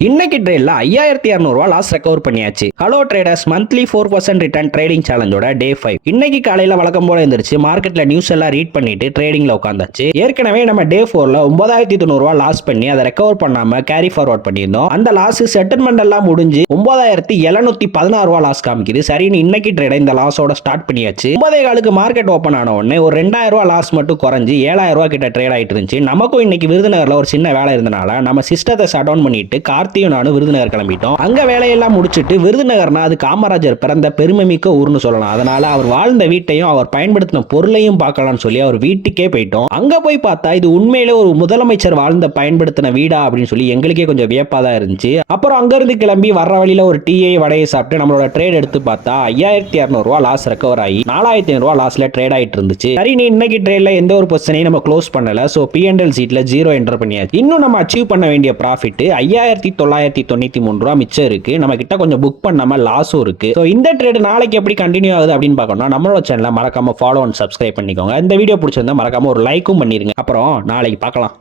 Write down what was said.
இன்னைக்கு ட்ரேட்ல 5200 loss recover பண்ணியாச்சு. Hello traders, monthly 4% return trading சேலஞ்சோட டே 5. இன்னைக்கு காலையில வழக்கம் போல எந்திரிச்சு மார்க்கெட்ல நியூஸ் எல்லாம் ரீட் பண்ணிட்டு ட்ரேடிங்ல உட்காந்தாச்சு. ஏற்கனவே நம்ம டே 4ல 9900 லாஸ் பண்ணி அதை ரெக்கவர் பண்ணாம கேரி ஃபார்வர்ட் பண்ணியிருந்தோம். அந்த லாஸ் செட்டில்மெண்ட் எல்லாம் முடிஞ்சு 9716 லாஸ் காமிக்குது. சரின்னு இன்னைக்கு ட்ரேட இந்த லாஸோட ஸ்டார்ட் பண்ணியாச்சு. 9 மார்க்கெட் ஓபன் ஆன உடனே ஒரு 2000 லாஸ் மட்டும் குறைஞ்சு 7000 கிட்ட ட்ரேட் ஆயிட்டு இருந்துச்சு. நமக்கும் இன்னைக்கு விருதுநகர்ல ஒரு சின்ன வேலை இருந்தனால நம்ம சிஸ்டத்தை ஷட் டவுன் பண்ணிட்டு கார்த்தியும் நானும் விருதுநகர் கிளம்பிட்டோம். அங்க வேலையெல்லாம் முடிச்சிட்டு, விருதுநகர்னா அது காமராஜர் பிறந்த பெருமைமிக்க ஊர்னு சொல்லலாம். அதனால அவர் வாழ்ந்த வீட்டையும் அவர் பயன்படுத்தின பொருளையும் பார்க்கலாம்னு சொல்லி அவர் வீட்டுக்கே போயிட்டோம். அங்க போய் பார்த்தா இது உண்மையிலே ஒரு முதலமைச்சர் வாழ்ந்த பயன்படுத்தின வீடா அப்படின்னு சொல்லி எங்களுக்கே கொஞ்சம் வியப்பா தான் இருந்துச்சு. அப்புறம் அங்க இருந்து கிளம்பி வர்ற வழியில ஒரு டீயை வடையை சாப்பிட்டு நம்மளோட ட்ரேட் எடுத்து பார்த்தா 5200 லாஸ் ரெக்கவர் ஆகி 4500 லாஸ்ல ட்ரேட் ஆயிட்டு இருந்துச்சு. சரி, நீ இன்னைக்கு ட்ரேட்ல எந்த ஒரு பொசிஷனையும் நம்ம க்ளோஸ் பண்ணல. சோ P&L சீட்ல 0 என்டர் பண்ணியாச்சு. இன்னும் நம்ம அச்சீவ் பண்ண வேண்டிய ப்ராஃபிட் 5993 ரூபா மிச்சம் இருக்கு. நம்ம கிட்ட கொஞ்சம் புக் பண்ணாம லாஸும் இருக்கு. சோ இந்த ட்ரேட் நாளைக்கு எப்படி கண்டினியூ ஆகுது அப்படின்னு பார்க்கணும்னா நம்மளோட சேனலை மறக்காம ஃபாலோ அண்ட் சப்ஸ்கிரைப் பண்ணிக்கோங்க. இந்த வீடியோ பிடிச்சிருந்தா மறக்காம ஒரு லைக்கும் பண்ணிருங்க. அப்புறம் நாளைக்கு பார்க்கலாம்.